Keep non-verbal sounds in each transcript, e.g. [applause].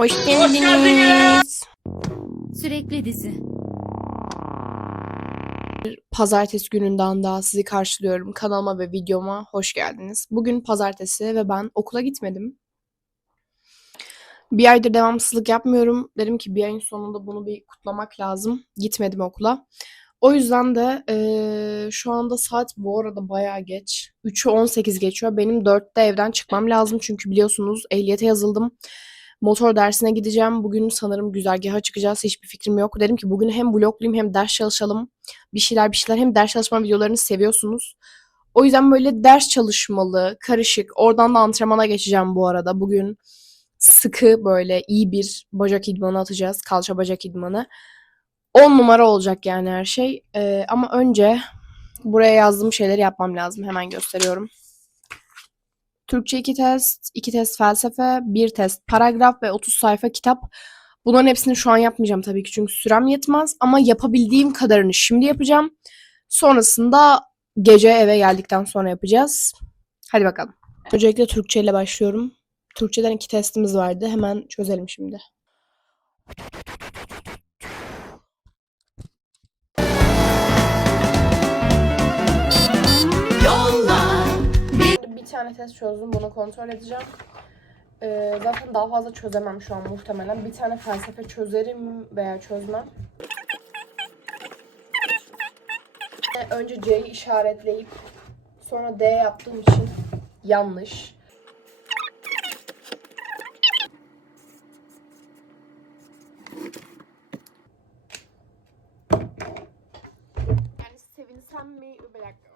Hoş geldiniz. Sürekli dizi. Pazartesi gününden daha sizi karşılıyorum. Kanalıma ve videoma hoş geldiniz. Bugün pazartesi ve ben okula gitmedim. Bir aydır devamsızlık yapmıyorum. Dedim ki bir ayın sonunda bunu bir kutlamak lazım. Gitmedim okula. O yüzden de eee, şu anda saat bu arada bayağı geç. 3'ü 18 geçiyor. Benim 4'te evden çıkmam lazım. Çünkü biliyorsunuz ehliyete yazıldım. Motor dersine gideceğim. Bugün sanırım güzergaha çıkacağız. Hiçbir fikrim yok. Dedim ki bugün hem bloglayayım hem ders çalışalım. Bir şeyler bir şeyler. Hem ders çalışma videolarını seviyorsunuz. O yüzden böyle ders çalışmalı, karışık. Oradan da antrenmana geçeceğim bu arada. Bugün sıkı böyle iyi bir bacak idmanı atacağız. Kalça bacak idmanı. 10 numara olacak yani her şey. Ee, ama önce buraya yazdığım şeyleri yapmam lazım. Hemen gösteriyorum. Türkçe 2 test, 2 test felsefe, 1 test paragraf ve 30 sayfa kitap. Bunların hepsini şu an yapmayacağım tabii ki çünkü sürem yetmez. Ama yapabildiğim kadarını şimdi yapacağım. Sonrasında gece eve geldikten sonra yapacağız. Hadi bakalım. Öncelikle Türkçe ile başlıyorum. Türkçeden iki testimiz vardı. Hemen çözelim şimdi. Tane test çözdüm. Bunu kontrol edeceğim. Ee, zaten daha fazla çözemem şu an muhtemelen. Bir tane felsefe çözerim veya çözmem. Önce C'yi işaretleyip sonra D yaptığım için yanlış. Yani sevinsem mi? Bir dakika.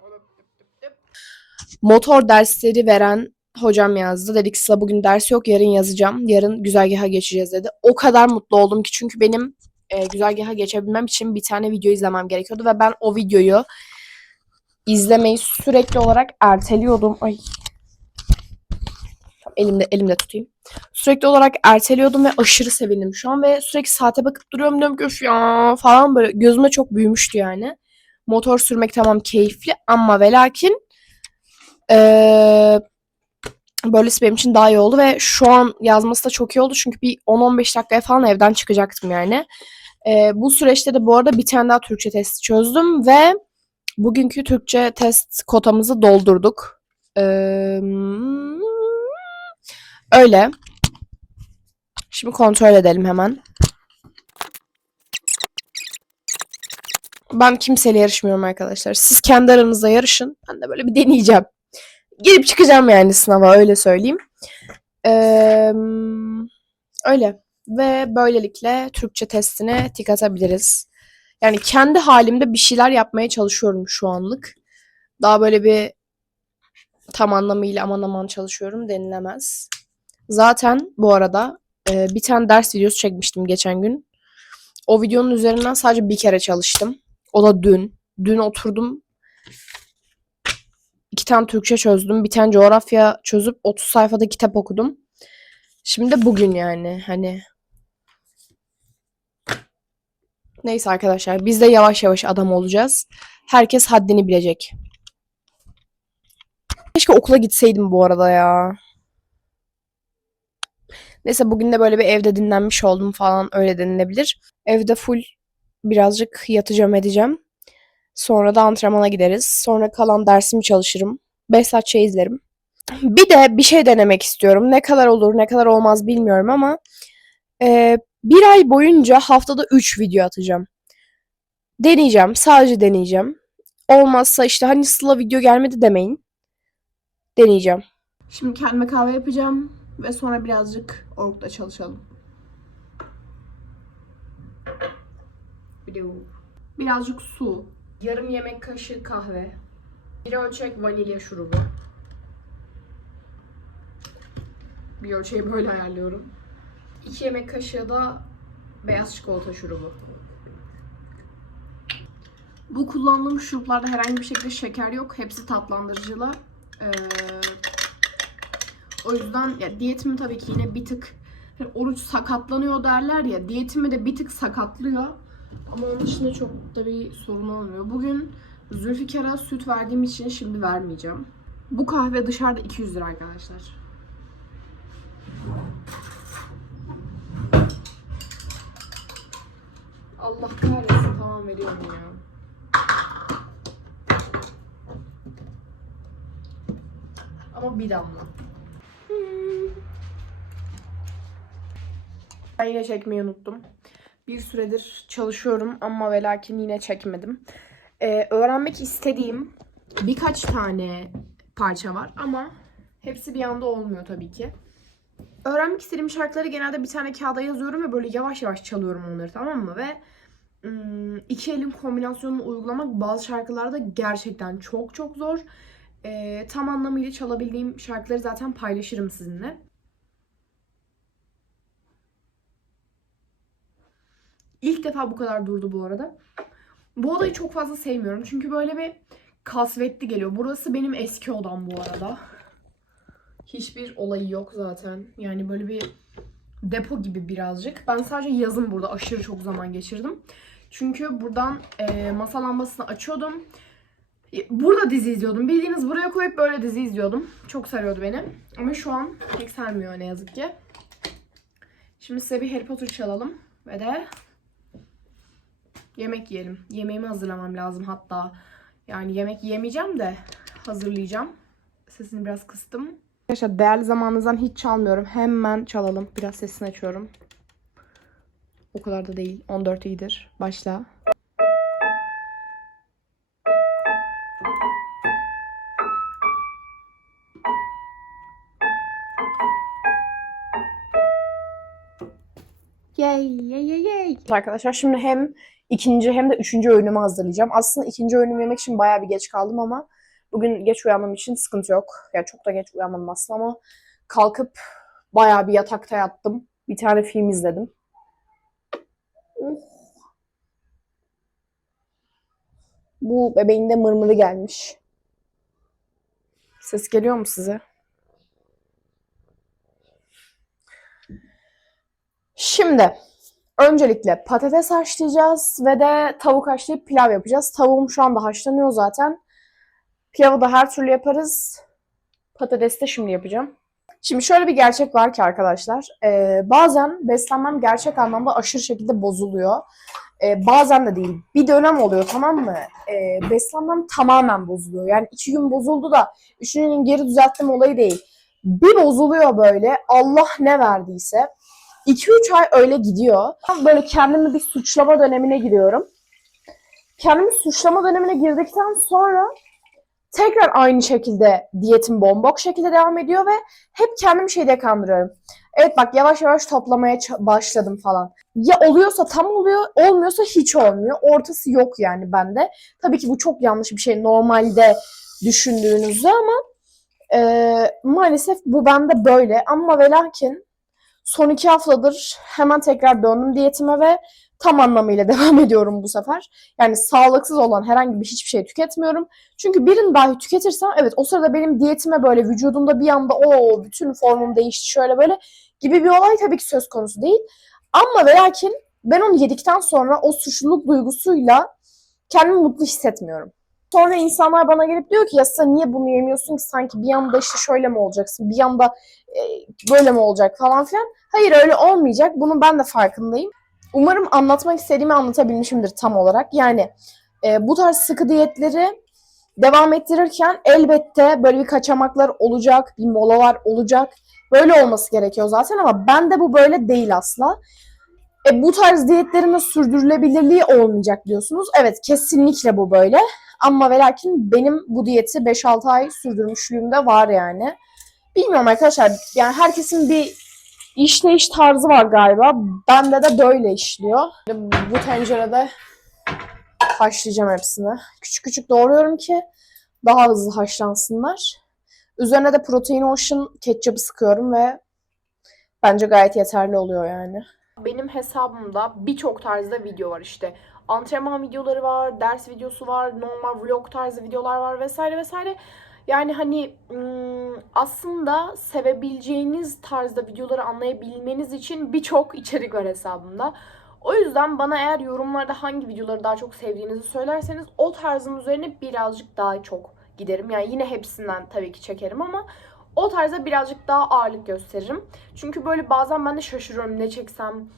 Motor dersleri veren hocam yazdı. Dedik Sıla bugün ders yok yarın yazacağım. Yarın güzergaha geçeceğiz dedi. O kadar mutlu oldum ki çünkü benim e, güzergaha geçebilmem için bir tane video izlemem gerekiyordu ve ben o videoyu izlemeyi sürekli olarak erteliyordum. Ay. Elimde elimde tutayım. Sürekli olarak erteliyordum ve aşırı sevindim şu an ve sürekli saate bakıp duruyorum diyorum ki "Öf ya falan böyle gözüme çok büyümüştü yani. Motor sürmek tamam keyifli ama ve lakin eee böylesi benim için daha iyi oldu ve şu an yazması da çok iyi oldu çünkü bir 10-15 dakikaya falan evden çıkacaktım yani. Eee, bu süreçte de bu arada bir tane daha Türkçe testi çözdüm ve bugünkü Türkçe test kotamızı doldurduk. Eee, öyle. Şimdi kontrol edelim hemen. Ben kimseyle yarışmıyorum arkadaşlar. Siz kendi aranızda yarışın. Ben de böyle bir deneyeceğim. Girip çıkacağım yani sınava öyle söyleyeyim. Eee, öyle. Ve böylelikle Türkçe testine tik atabiliriz. Yani kendi halimde bir şeyler yapmaya çalışıyorum şu anlık. Daha böyle bir tam anlamıyla aman aman çalışıyorum denilemez. Zaten bu arada e, bir tane ders videosu çekmiştim geçen gün. O videonun üzerinden sadece bir kere çalıştım. O da dün. Dün oturdum iki tane Türkçe çözdüm. Bir tane coğrafya çözüp 30 sayfada kitap okudum. Şimdi bugün yani hani. Neyse arkadaşlar biz de yavaş yavaş adam olacağız. Herkes haddini bilecek. Keşke okula gitseydim bu arada ya. Neyse bugün de böyle bir evde dinlenmiş oldum falan öyle denilebilir. Evde full birazcık yatacağım edeceğim. Sonra da antrenmana gideriz. Sonra kalan dersimi çalışırım. 5 saat şey izlerim. Bir de bir şey denemek istiyorum. Ne kadar olur ne kadar olmaz bilmiyorum ama e, bir ay boyunca haftada 3 video atacağım. Deneyeceğim. Sadece deneyeceğim. Olmazsa işte hani Sıla video gelmedi demeyin. Deneyeceğim. Şimdi kendime kahve yapacağım ve sonra birazcık Ork'ta çalışalım. Birazcık su. Yarım yemek kaşığı kahve. Bir ölçek vanilya şurubu. Bir ölçeği böyle ayarlıyorum. İki yemek kaşığı da beyaz çikolata şurubu. Bu kullandığım şuruplarda herhangi bir şekilde şeker yok. Hepsi tatlandırıcılı. Ee, o yüzden ya diyetimi tabii ki yine bir tık hani oruç sakatlanıyor derler ya. Diyetimi de bir tık sakatlıyor. Ama onun dışında çok da bir sorun olmuyor. Bugün Zülfikar'a süt verdiğim için şimdi vermeyeceğim. Bu kahve dışarıda 200 lira arkadaşlar. Allah kahretsin tamam veriyorum ya. Ama bir damla. Ben yine çekmeyi unuttum. Bir süredir çalışıyorum ama ve lakin yine çekmedim. Ee, öğrenmek istediğim birkaç tane parça var ama hepsi bir anda olmuyor tabii ki. Öğrenmek istediğim şarkıları genelde bir tane kağıda yazıyorum ve böyle yavaş yavaş çalıyorum onları tamam mı? Ve iki elin kombinasyonunu uygulamak bazı şarkılarda gerçekten çok çok zor. Ee, tam anlamıyla çalabildiğim şarkıları zaten paylaşırım sizinle. İlk defa bu kadar durdu bu arada. Bu odayı çok fazla sevmiyorum. Çünkü böyle bir kasvetli geliyor. Burası benim eski odam bu arada. Hiçbir olayı yok zaten. Yani böyle bir depo gibi birazcık. Ben sadece yazın burada aşırı çok zaman geçirdim. Çünkü buradan e, masa lambasını açıyordum. E, Burada dizi izliyordum. Bildiğiniz buraya koyup böyle dizi izliyordum. Çok sarıyordu beni. Ama şu an pek sarmıyor ne yazık ki. Şimdi size bir Harry Potter çalalım. Ve de yemek yiyelim. Yemeğimi hazırlamam lazım hatta. Yani yemek yemeyeceğim de hazırlayacağım. Sesini biraz kıstım. Arkadaşlar değerli zamanınızdan hiç çalmıyorum. Hemen çalalım. Biraz sesini açıyorum. O kadar da değil. 14 iyidir. Başla. Yay yay yay yay. Arkadaşlar şimdi hem ikinci hem de üçüncü öğünümü hazırlayacağım. Aslında ikinci öğünümü yemek için bayağı bir geç kaldım ama bugün geç uyandığım için sıkıntı yok. Ya çok da geç uyanmadım aslında ama kalkıp bayağı bir yatakta yattım. Bir tane film izledim. Uf. Bu bebeğin de mırmırı gelmiş. Ses geliyor mu size? Şimdi öncelikle patates haşlayacağız ve de tavuk haşlayıp pilav yapacağız. Tavuğum şu anda haşlanıyor zaten. Pilavı da her türlü yaparız. Patatesi de şimdi yapacağım. Şimdi şöyle bir gerçek var ki arkadaşlar. e, bazen beslenmem gerçek anlamda aşırı şekilde bozuluyor. E, bazen de değil. Bir dönem oluyor tamam mı? E, beslenmem tamamen bozuluyor. Yani iki gün bozuldu da üçüncü gün geri düzelttim olayı değil. Bir bozuluyor böyle. Allah ne verdiyse. 2-3 ay öyle gidiyor. Böyle kendimi bir suçlama dönemine giriyorum. Kendimi suçlama dönemine girdikten sonra tekrar aynı şekilde diyetim bombok şekilde devam ediyor ve hep kendimi şeyde kandırıyorum. Evet bak yavaş yavaş toplamaya başladım falan. Ya oluyorsa tam oluyor, olmuyorsa hiç olmuyor. Ortası yok yani bende. Tabii ki bu çok yanlış bir şey normalde düşündüğünüzde ama e, maalesef bu bende böyle. Ama ve lakin son iki haftadır hemen tekrar döndüm diyetime ve tam anlamıyla [laughs] devam ediyorum bu sefer. Yani sağlıksız olan herhangi bir hiçbir şey tüketmiyorum. Çünkü birini dahi tüketirsem evet o sırada benim diyetime böyle vücudumda bir anda o bütün formum değişti şöyle böyle gibi bir olay tabii ki söz konusu değil. Ama ve lakin ben onu yedikten sonra o suçluluk duygusuyla kendimi mutlu hissetmiyorum. Sonra insanlar bana gelip diyor ki ya sen niye bunu yemiyorsun ki sanki bir anda işte şöyle mi olacaksın bir anda e, böyle mi olacak falan filan. Hayır öyle olmayacak. Bunun ben de farkındayım. Umarım anlatmak istediğimi anlatabilmişimdir tam olarak. Yani e, bu tarz sıkı diyetleri devam ettirirken elbette böyle bir kaçamaklar olacak, bir molalar olacak. Böyle olması gerekiyor zaten ama ben de bu böyle değil asla. E, bu tarz diyetlerin de sürdürülebilirliği olmayacak diyorsunuz. Evet kesinlikle bu böyle. Ama ve lakin benim bu diyeti 5-6 ay sürdürmüşlüğüm var yani. Bilmiyorum arkadaşlar. Yani herkesin bir işleyiş tarzı var galiba. Bende de böyle işliyor. Bu tencerede haşlayacağım hepsini. Küçük küçük doğruyorum ki daha hızlı haşlansınlar. Üzerine de Protein Ocean ketçapı sıkıyorum ve bence gayet yeterli oluyor yani. Benim hesabımda birçok tarzda video var işte. Antrenman videoları var, ders videosu var, normal vlog tarzı videolar var vesaire vesaire. Yani hani ım, aslında sevebileceğiniz tarzda videoları anlayabilmeniz için birçok içerik var hesabımda. O yüzden bana eğer yorumlarda hangi videoları daha çok sevdiğinizi söylerseniz o tarzın üzerine birazcık daha çok giderim. Yani yine hepsinden tabii ki çekerim ama o tarza birazcık daha ağırlık gösteririm. Çünkü böyle bazen ben de şaşırıyorum ne çeksem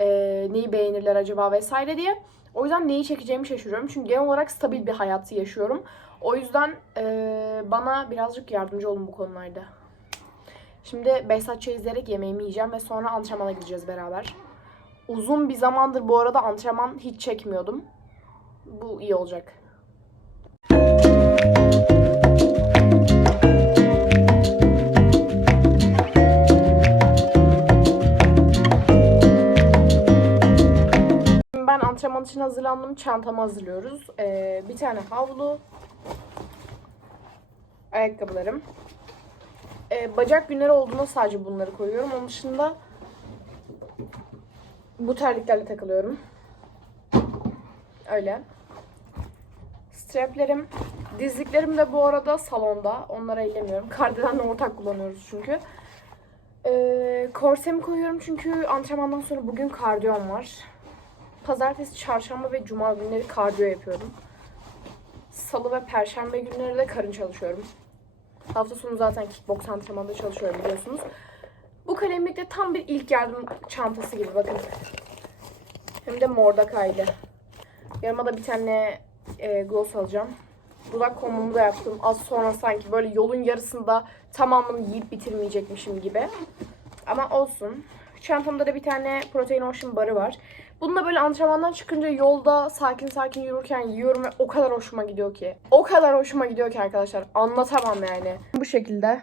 Ee, neyi beğenirler acaba vesaire diye. O yüzden neyi çekeceğimi şaşırıyorum. Çünkü genel olarak stabil bir hayatı yaşıyorum. O yüzden ee, bana birazcık yardımcı olun bu konularda. Şimdi Behzatçı izleyerek yemeğimi yiyeceğim ve sonra antrenmana gideceğiz beraber. Uzun bir zamandır bu arada antrenman hiç çekmiyordum. Bu iyi olacak. Ben antrenman için hazırlandım. Çantamı hazırlıyoruz. Ee, bir tane havlu. Ayakkabılarım. Ee, bacak günleri olduğunda sadece bunları koyuyorum. Onun dışında bu terliklerle takılıyorum. Öyle. Straplerim, dizliklerim de bu arada salonda. Onları ellemiyorum. Kardivenle ortak kullanıyoruz çünkü. Ee, korsemi koyuyorum çünkü antrenmandan sonra bugün kardiyom var. Pazartesi, çarşamba ve cuma günleri kardiyo yapıyorum. Salı ve perşembe günleri de karın çalışıyorum. Hafta sonu zaten kickbox antrenmanda çalışıyorum biliyorsunuz. Bu kalemlik de tam bir ilk yardım çantası gibi bakın. Hem de mordakaylı. Yanıma da bir tane e, gloss alacağım. Dudak komumu da yaptım. Az sonra sanki böyle yolun yarısında tamamını yiyip bitirmeyecekmişim gibi. Ama olsun. Çantamda da bir tane Protein Ocean barı var. Bunu da böyle antrenmandan çıkınca yolda sakin sakin yürürken yiyorum ve o kadar hoşuma gidiyor ki. O kadar hoşuma gidiyor ki arkadaşlar. Anlatamam yani. Bu şekilde.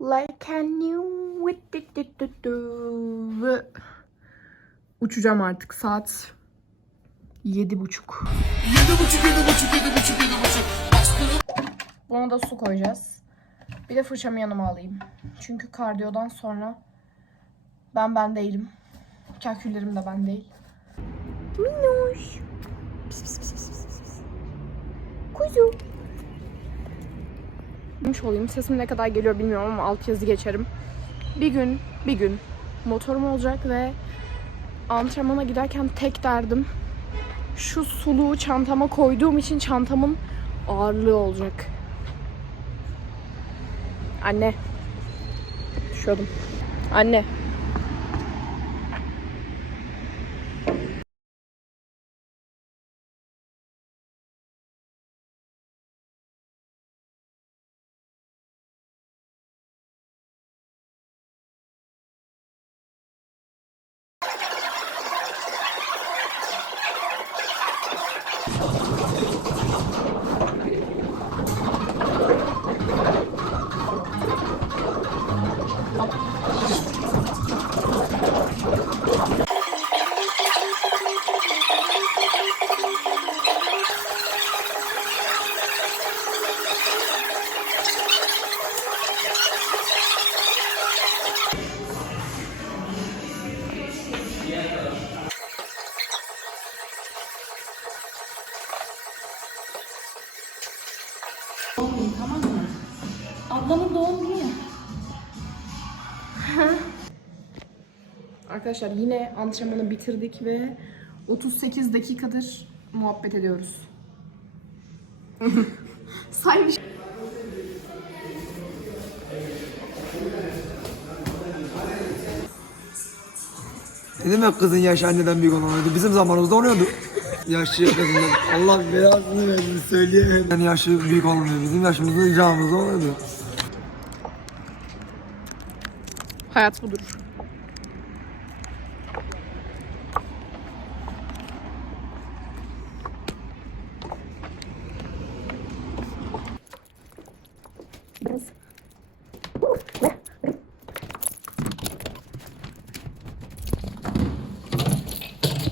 Like a new Uçacağım artık saat yedi buçuk. Buna da su koyacağız. Bir de fırçamı yanıma alayım. Çünkü kardiyodan sonra ben ben değilim. Kalküllerim de ben değil. Minnoş. Pis pis pis pis pis. Kuzu. Demiş olayım. Sesim ne kadar geliyor bilmiyorum ama alt yazı geçerim. Bir gün, bir gün motorum olacak ve antrenmana giderken tek derdim şu suluğu çantama koyduğum için çantamın ağırlığı olacak. Anne. Düşüyordum. Anne. Ablamın doğum günü ya. [laughs] Arkadaşlar yine antrenmanı bitirdik ve 38 dakikadır muhabbet ediyoruz. [laughs] Saymış. Ne demek kızın yaşı anneden büyük olamıyordu? Bizim zamanımızda oluyordu. Yaşlı kızından. Allah belasını versin söyleyemem. Yani yaşı büyük olmuyor. Bizim yaşımızda icamızda oluyordu. Hayat budur.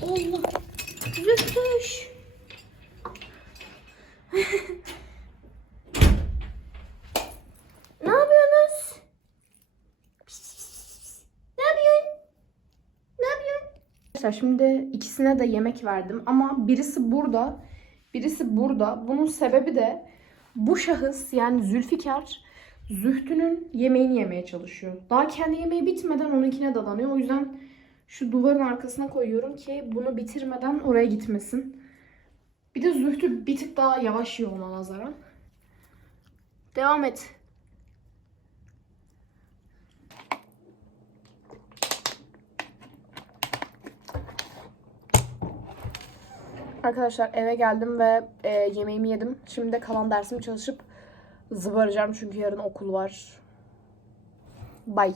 Allah. Rütüş. ne yapıyorsunuz? Ne yapıyorsun? Ne yapıyorsun? Arkadaşlar şimdi ikisine de yemek verdim ama birisi burada, birisi burada. Bunun sebebi de bu şahıs yani Zülfikar Zühtü'nün yemeğini yemeye çalışıyor. Daha kendi yemeği bitmeden onunkine dadanıyor. O yüzden şu duvarın arkasına koyuyorum ki bunu bitirmeden oraya gitmesin. Bir de Zühtü bir tık daha yavaş yiyor ona nazaran. Devam et. Arkadaşlar eve geldim ve e, yemeğimi yedim. Şimdi de kalan dersimi çalışıp zıbaracağım çünkü yarın okul var. Bye.